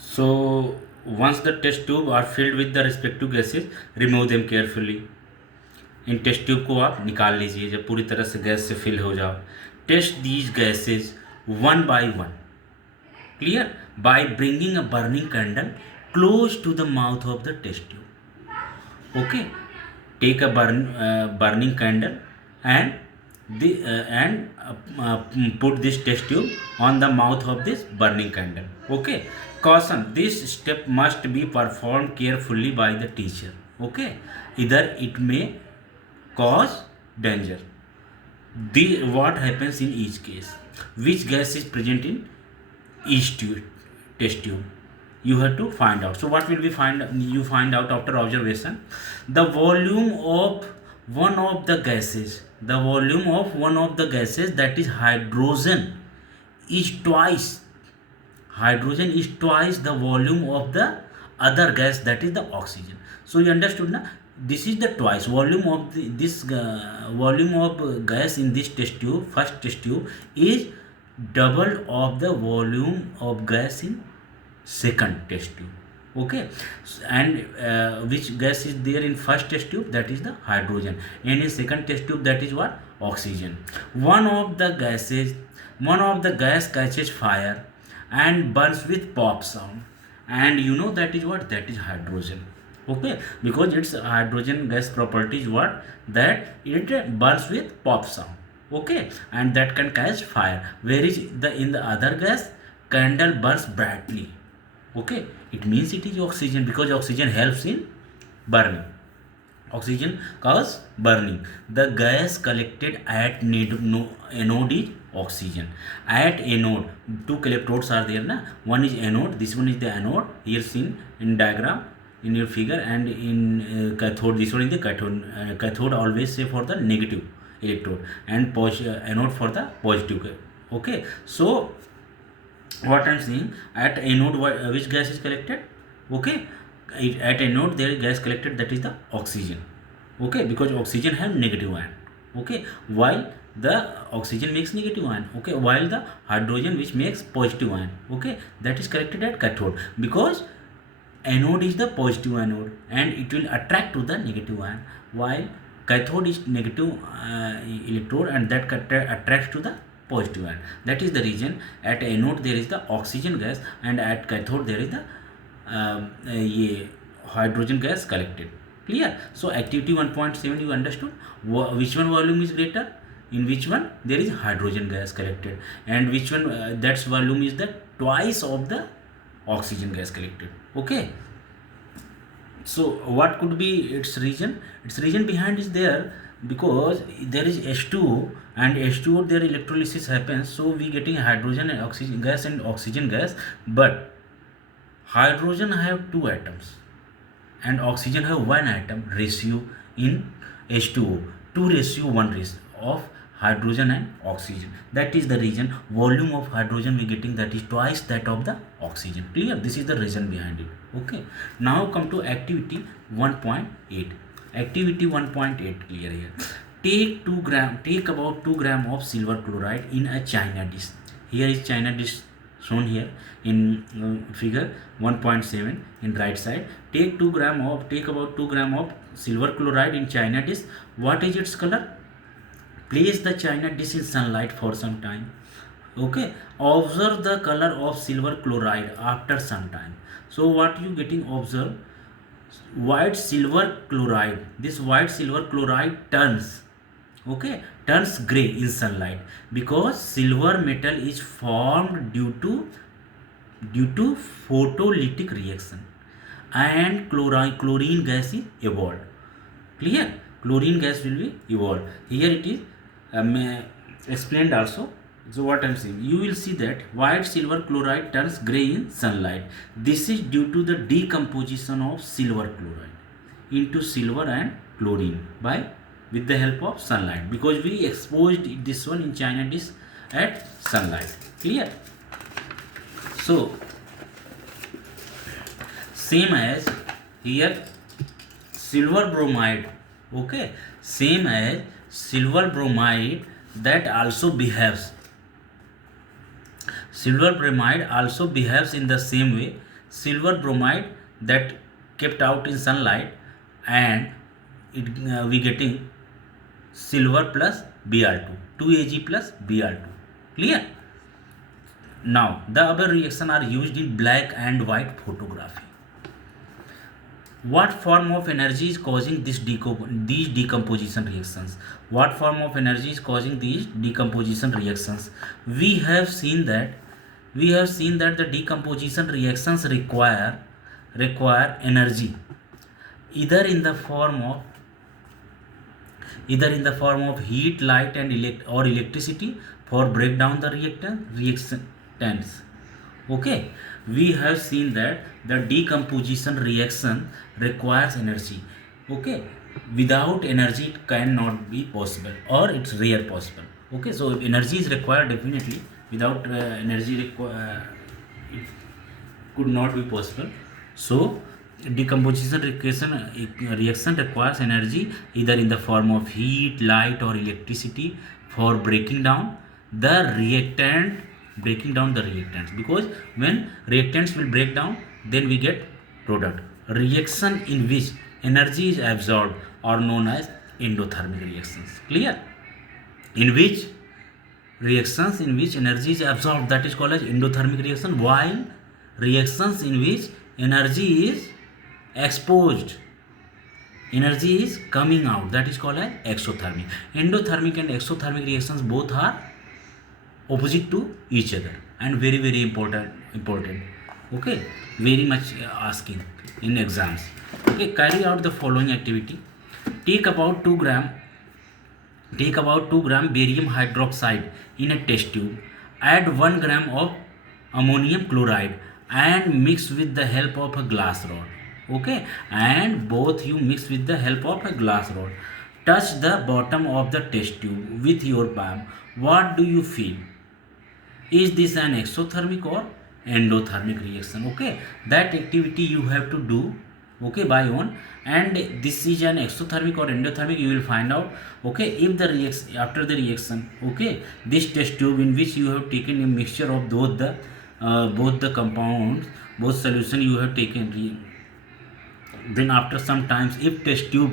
So once the test tube are filled with the respective gases, remove them carefully. In test tube को आप निकाल लीजिए जब पूरी तरह से गैस से फिल हो जाओ. Test these gases one by one. Clear? By bringing a burning candle close to the mouth of the test tube. Okay, take a burning candle and put this test tube on the mouth of this burning candle. Okay, caution, this step must be performed carefully by the teacher. Okay, either it may cause danger. What happens in each case, which gas is present in each test tube, you have to find out. So what will be find out after observation? The volume of one of the gases, that is hydrogen, is twice the volume of the other gas, that is the oxygen. So you understood na? This is the twice volume of this volume of gas in this test tube. First test tube is double of the volume of gas in second test tube. Okay, and which gas is there in first test tube? That is the hydrogen, and in second test tube, that is what? Oxygen. One of the gas catches fire and burns with pop sound, and you know that is what? That is hydrogen. Okay, because its hydrogen gas property is what? That it burns with pop sound. Okay, and that can catch fire. Where is the in the other gas? Candle burns brightly. Okay, it means it is oxygen, because oxygen helps in burning. Oxygen causes burning. The gas collected at anode is oxygen. At anode, two electrodes are there na. One is anode, this one is the anode, here seen in diagram in your figure, and in cathode, this one is the cathode. Cathode always say for the negative electrode, and anode for the positive. Okay, so what I'm saying, at anode which gas is collected? Okay, at anode there is gas collected, that is the oxygen. Okay, because oxygen have negative ion. Okay, while the oxygen makes negative ion. Okay, while the hydrogen which makes positive ion. Okay, that is collected at cathode, because anode is the positive anode and it will attract to the negative ion, while cathode is negative electrode, and that attracts to the positive ion. That is the reason at anode there is the oxygen gas, and at cathode there is the hydrogen gas collected. Clear? So activity 1.7 you understood. Which one volume is greater? In which one there is hydrogen gas collected, and which one that's volume is the twice of the oxygen gas collected. Okay, so what could be its reason? Its reason behind is there, because there is H2O, and H2O their electrolysis happens, so we getting hydrogen and oxygen gas, but hydrogen have two atoms and oxygen have one atom ratio in H2O, 2:1 ratio of hydrogen and oxygen. That is the reason volume of hydrogen we getting, that is twice that of the oxygen. Clear? This is the reason behind it. Okay, now come to activity 1.8. Activity 1.8, clear here. Take about 2 gram of silver chloride in a china dish. Here is china dish shown here in figure 1.7 in right side. Take about 2 gram of silver chloride in china dish. What is its color? Place the china dish in sunlight for some time. Okay, observe the color of silver chloride after some time. So what you getting? Observe white silver chloride. This white silver chloride turns gray in sunlight, because silver metal is formed due to photolytic reaction, and chlorine gas is evolved. Clear? Chlorine gas will be evolved. Here it is explained also. So what I'm saying, you will see that white silver chloride turns gray in sunlight. This is due to the decomposition of silver chloride into silver and chlorine by with the help of sunlight, because we exposed this one in china dish at sunlight. Clear? So same as here silver bromide. Okay, same as silver bromide, that also behaves. Silver bromide also behaves in the same way. silver bromide that kept out in sunlight, and we getting silver plus Br2, 2Ag plus Br2. Clear? Now the other reaction are used in black and white photography. What form of energy is causing these decomposition reactions? What form of energy is causing these decomposition reactions? We have seen that the decomposition reactions require energy, either in the form of heat, light, and electricity for break down the reactants. Okay, we have seen that the decomposition reaction requires energy. Okay, without energy it cannot be possible, or it's rare possible. Okay, so energy is required definitely. Without it could not be possible. So decomposition reaction requires energy, either in the form of heat, light, or electricity for breaking down the reactants, because when reactants will break down, then we get product. Reaction in which energy is absorbed are known as endothermic reactions. Clear? In which reactions in which energy is absorbed, that is called as endothermic reaction, while reactions in which energy is exposed, energy is coming out, that is called as exothermic. Endothermic and exothermic reactions both are opposite to each other, and very very important. Okay, very much asking in exams. Okay, carry out the following activity. Take about 2 gram barium hydroxide in a test tube. Add 1 gram of ammonium chloride and mix with the help of a glass rod. Okay, and both you mix with the help of a glass rod. Touch the bottom of the test tube with your palm. What do you feel? Is this an exothermic or endothermic reaction? Okay, that activity you have to do, okay, by own. And this is an exothermic or endothermic, you will find out. Okay, if the reaction, after the reaction, okay, this test tube in which you have taken a mixture of both the compounds, both solution you have taken, then after some times, if test tube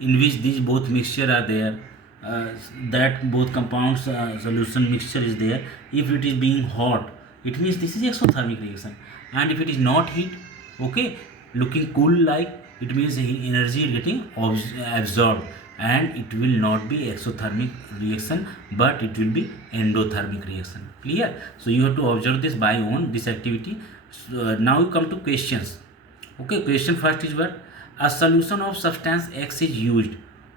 in which these both mixture are there, uh, that both compounds solution mixture is there, if it is being hot, it means this is exothermic reaction. And if it is not heat, okay, looking cool like, it means energy is getting absorbed, and it will not be exothermic reaction, but it will be endothermic reaction. Clear? So you have to observe this by own, this activity. So, now you come to questions. Okay, question first is what? A solution of substance X is used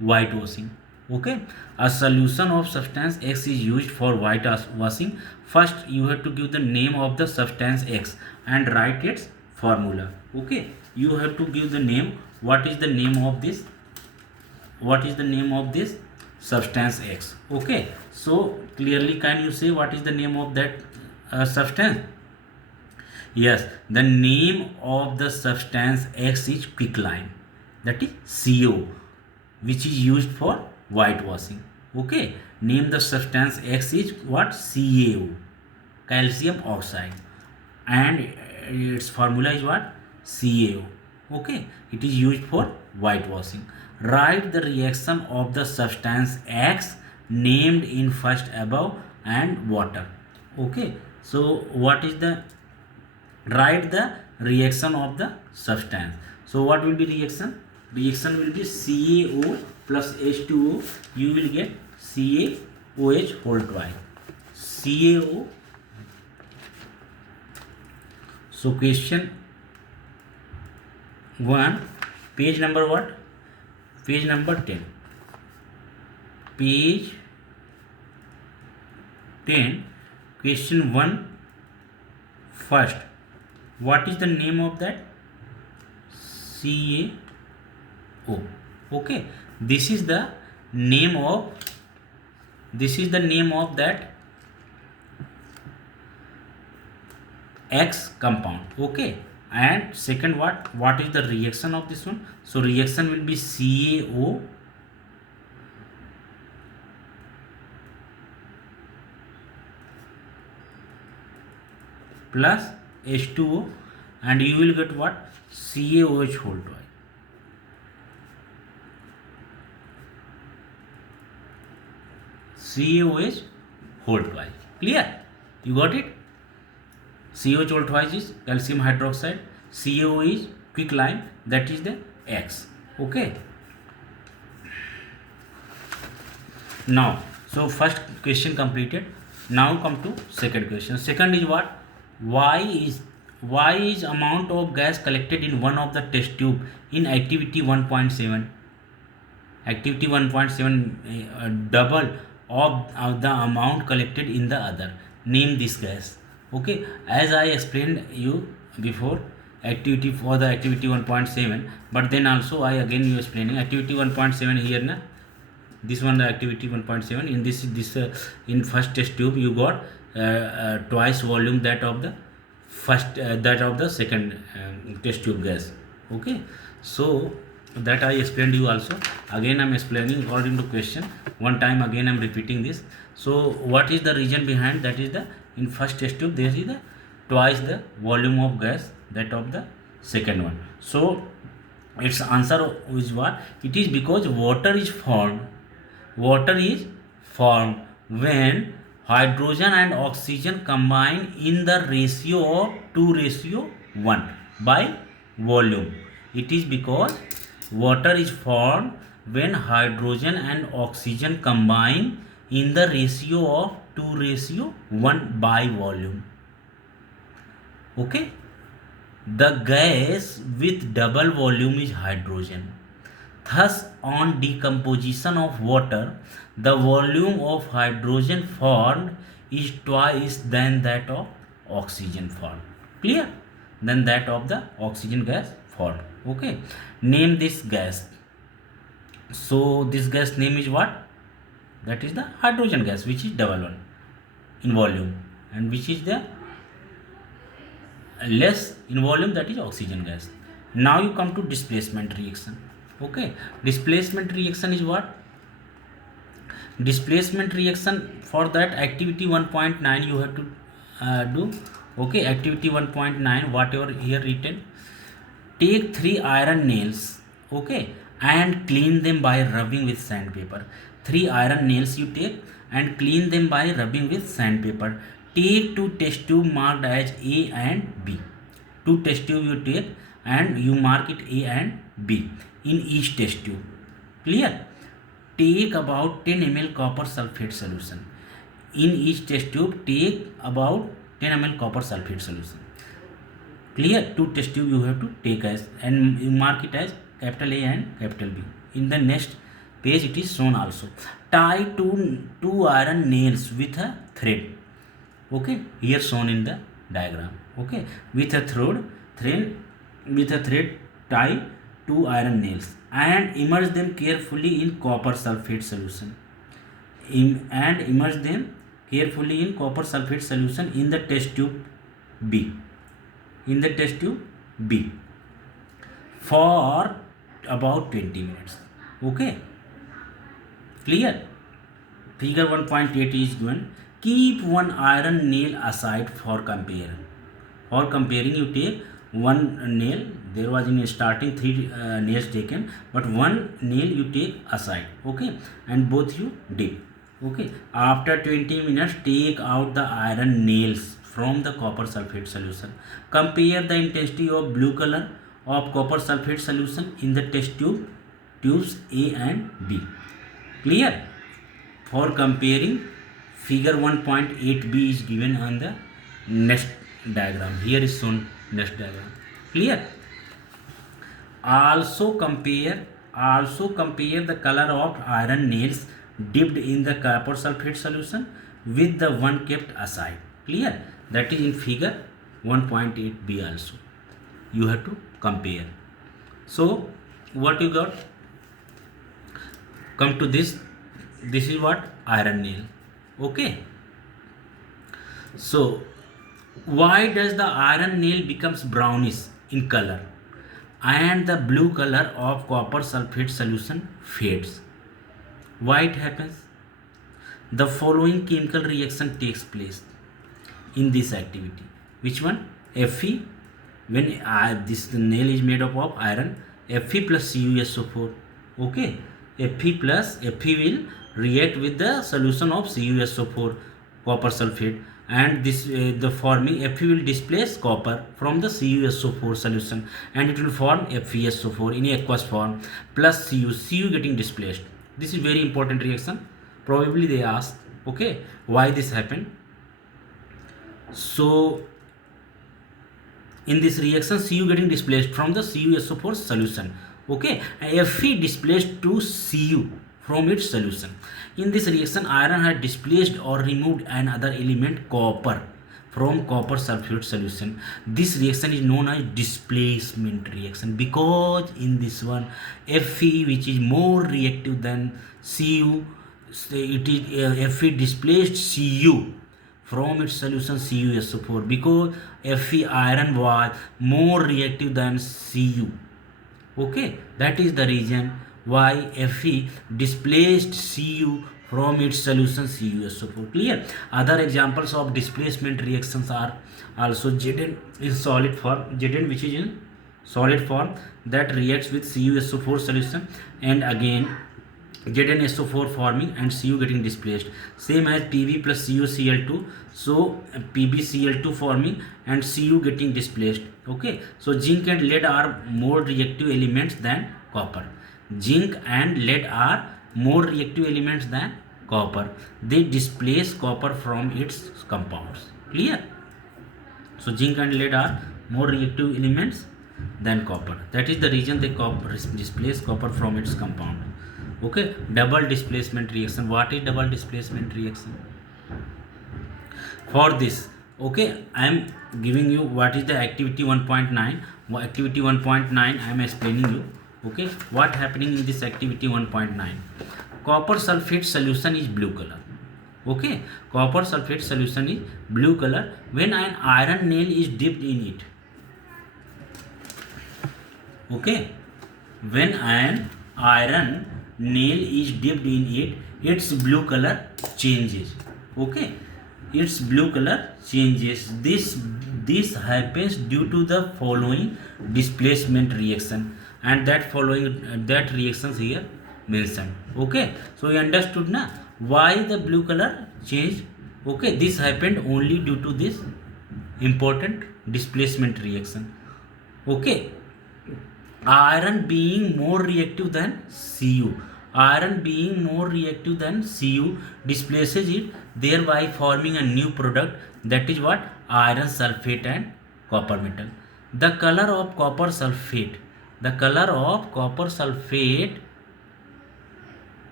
whitewashing. Okay, a solution of substance X is used for whitewashing. First, you have to give the name of the substance X and write its formula. Okay, you have to give the name. What is the name of this? What is the name of this substance X? Okay, so clearly, can you say what is the name of that substance? Yes, the name of the substance X is quicklime, that is CO, which is used for whitewashing. Okay, name the substance X is what? CaO, calcium oxide, and its formula is what? CaO. Okay, it is used for whitewashing. Write the reaction of the substance X named in first above and water. Okay, so what is the, write the reaction of the substance. So what will be reaction? Reaction will be CaO plus H2O. You will get CaOH whole twice. CaO. So question 1, page number what? Page number 10. Page 10. Question 1 first. What is the name of that? CaO. Okay, this is the name of that X compound. Okay, and second, what is the reaction of this one? So reaction will be CaO plus H2O, and you will get what? CaOH whole twice. CaOH whole twice. Clear? You got it? CaOH whole twice is calcium hydroxide. CaO is quicklime, that is the X. Okay. Now, so first question completed. Now come to second question. Second is what? Why is amount of gas collected in one of the test tube in activity 1.7? Activity 1.7 double of the amount collected in the other. Name this gas. Okay, as I explained you before, activity for the activity 1.7, but then also I again you explaining activity 1.7 here na. This one the activity 1.7 in this in first test tube you got twice volume that of the first that of the second test tube gas. Okay, so that I explained you also. Again I'm explaining according to question. One time again I'm repeating this. So what is the reason behind that? Is the in first test tube there is the twice the volume of gas that of the second one. So its answer is what? It is because water is formed when hydrogen and oxygen combine in the ratio of 2:1 by volume. It is because water is formed when hydrogen and oxygen combine in the ratio of 2:1 by volume. Okay, the gas with double volume is hydrogen. Thus, on decomposition of water, the volume of hydrogen formed is twice than that of oxygen formed. Clear? Than that of the oxygen gas formed. Okay. Name this gas. So this gas name is what? That is the hydrogen gas, which is double one in volume, and which is the less in volume, that is oxygen gas. Now you come to displacement reaction. Okay, displacement reaction is what? Displacement reaction, for that activity 1.9 you have to do. Okay, activity 1.9 whatever here written. Take 3 iron nails, okay, and clean them by rubbing with sandpaper. 3 iron nails you take and clean them by rubbing with sandpaper. Take 2 test tube marked as A and B. 2 test tube you take and you mark it A and B in each test tube. Clear? Take about 10 ml copper sulfate solution. In each test tube, take about 10 ml copper sulfate solution. Clear? 2 test tube you have to take as, and you mark it as capital A and capital B. In the next page it is shown also. Tie two iron nails with a thread. Okay, here shown in the diagram. Okay, with a thread tie 2 iron nails and immerse them carefully in copper sulfate solution. Immerse them carefully in copper sulfate solution in the test tube B. In the test tube B for about 20 minutes. Okay, clear? Figure 1.8 is given. Keep one iron nail aside for compare. For comparing, you take one nail. There was in starting 3 nails taken, but one nail you take aside. Okay, and both you dip. Okay, after 20 minutes, take out the iron nails from the copper sulfate solution. Compare the intensity of blue color of copper sulfate solution in the test tubes A and B. Clear? For comparing, figure 1.8b is given on the next diagram. Here is shown next diagram. Clear? Also compare the color of iron nails dipped in the copper sulfate solution with the one kept aside. Clear? That is in figure 1.8b also. You have to compare. So what you got? Come to this. This is what? Iron nail. Okay. So why does the iron nail becomes brownish in color and the blue color of copper sulfate solution fades? Why it happens? The following chemical reaction takes place in this activity. Which one? Fe when this nail is made up of iron, Fe plus CuSO4. Okay, Fe plus Fe will react with the solution of CuSO4, copper sulfate, and this the forming Fe will displace copper from the CuSO4 solution, and it will form FeSO4 in aqueous form plus Cu getting displaced. This is very important reaction. Probably they ask, okay, why this happened. So in this reaction, Cu getting displaced from the CuSO4 solution. Okay, Fe displaced to Cu from its solution. In this reaction, iron had displaced or removed another element, copper, from copper sulfate solution. This reaction is known as displacement reaction, because in this one, Fe, which is more reactive than Cu, it is Fe displaced Cu from its solution CuSO4, because Fe iron was more reactive than Cu. Okay, that is the reason why Fe displaced Cu from its solution CuSO4. Clear? Other examples of displacement reactions are also Zn in solid form, Zn which is in solid form that reacts with CuSO4 solution, and again ZnSO4 forming and Cu getting displaced, same as Pb plus CuCl2. So PbCl2 forming and Cu getting displaced. Okay, so zinc and lead are more reactive elements than copper. Zinc and lead are more reactive elements than copper. They displace copper from its compounds. Clear? So zinc and lead are more reactive elements than copper. That is the reason they displace copper from its compound. Okay, double displacement reaction. What is double displacement reaction? For this, okay, I am giving you what is the activity 1.9. Activity 1.9 I am explaining you. Okay, what happening in this activity 1.9? Copper sulfate solution is blue color. Okay, copper sulfate solution is blue color when an iron nail is dipped in it. Okay, when an iron nail is dipped in it, its blue color changes. Okay, its blue color changes. This happens due to the following displacement reaction, and that reactions here mentioned. Okay, so you understood now why the blue color changed. Okay, this happened only due to this important displacement reaction. Okay, iron being more reactive than Cu. Iron being more reactive than Cu displaces it, thereby forming a new product, that is what? Iron sulfate and copper metal. The color of copper sulfate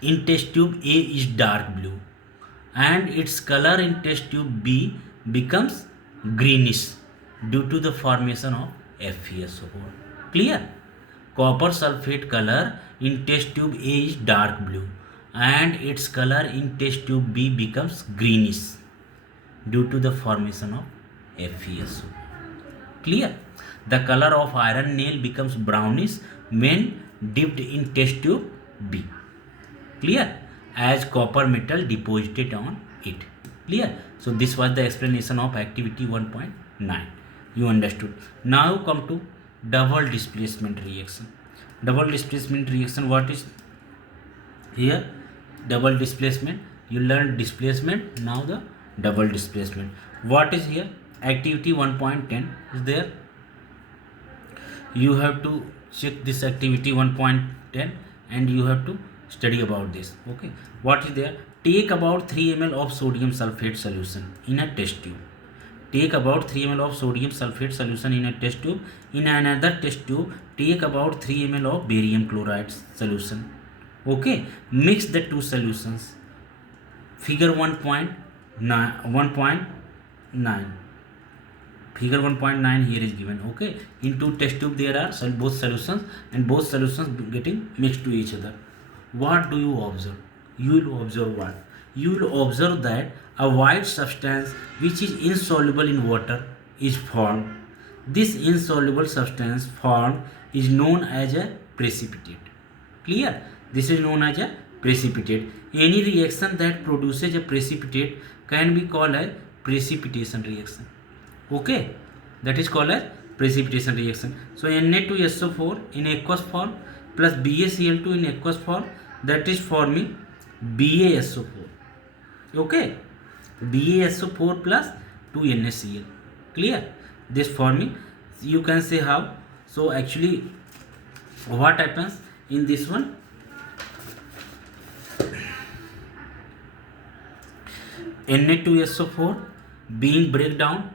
in test tube A is dark blue, and its color in test tube B becomes greenish due to the formation of FeSO4. Clear? Copper sulfate color in test tube A is dark blue, and its color in test tube B becomes greenish due to the formation of FeSO4. Clear? The color of iron nail becomes brownish when dipped in test tube B. Clear? As copper metal deposited on it. Clear? So this was the explanation of activity 1.9. You understood. Now come to double displacement reaction. Double displacement reaction, what is here? Double displacement. You learned displacement, now the double displacement. What is here? Activity 1.10 is there. You have to check this activity 1.10 and you have to study about this. Okay, what is there? Take about 3 ml of sodium sulfate solution in a test tube. Take about 3 ml of sodium sulfate solution in a test tube. In another test tube, take about 3 ml of barium chloride solution. Okay, mix the two solutions. Figure 1.9. Figure 1.9 here is given. Okay, in two test tube there are both solutions, and both solutions getting mixed to each other. What do you observe? You will observe what? You will observe that a white substance which is insoluble in water is formed. This insoluble substance formed is known as a precipitate. Clear? This is known as a precipitate. Any reaction that produces a precipitate can be called a precipitation reaction. Okay, that is called as precipitation reaction. So Na2SO4 in aqueous form plus BaCl2 in aqueous form, that is forming BaSO4. Okay, BaSO4 plus 2NaCl. Clear? This forming, you can say how. So actually what happens in this one, Na2SO4 being break down